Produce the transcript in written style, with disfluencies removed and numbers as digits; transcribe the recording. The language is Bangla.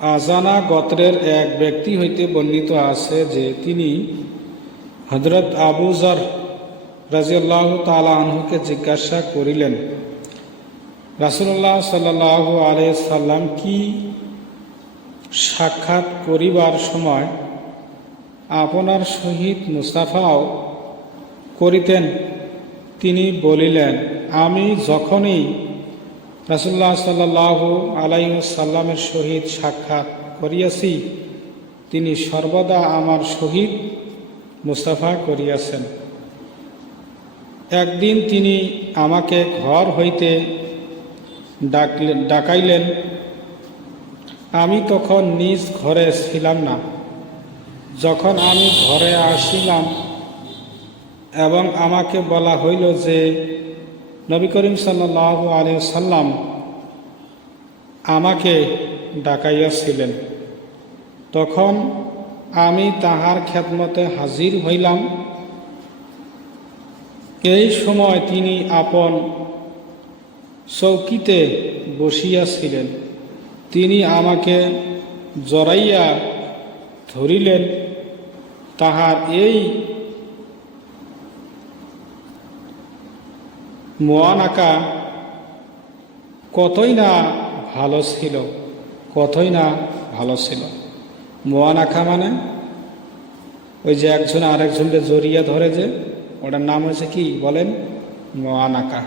আজানা গোত্রের এক ব্যক্তি হইতে বর্ণিত আছে যে তিনি হযরত আবু যর রাদিয়াল্লাহু তাআলা আনহুকে জিজ্ঞাসা করিলেন, রাসূলুল্লাহ সাল্লাল্লাহু আলাইহি সাল্লাম কি সাক্ষাৎ করিবার সময় আপনার সহিত মুসাফাও করিতেন? তিনি বলিলেন, আমি যখনই রাসূলুল্লাহ সাল্লাল্লাহু আলাইহি সাল্লামের সহিত সাক্ষাৎ করিয়াছি তিনি সর্বদা আমার সহিত মুসাফা করিয়াছেন। একদিন তিনি আমাকে ঘর হইতে ডাকাইলেন। আমি তখন নিজ ঘরে ছিলাম না। যখন আমি ঘরে আসিলাম এবং আমাকে বলা হইল যে নবী করিম সাল্লাল্লাহু আলাইহি সাল্লাম আমাকে ডাকাইয়াছিলেন, তখন আমি তাহার খেদমতে হাজির হইলাম। এই সময় তিনি আপন চৌকিতে বসিয়াছিলেন। তিনি আমাকে জড়াইয়া ধরিলেন। তাহার এই মোয়ানাকা কতই না ভালো ছিল, কতই না ভালো ছিল। মোয়ানাকা মানে ওই যে একজন আরেকজনকে জড়িয়ে ধরে, যে ওটার নাম হয়েছে কি বলেন? মোয়ানাকা।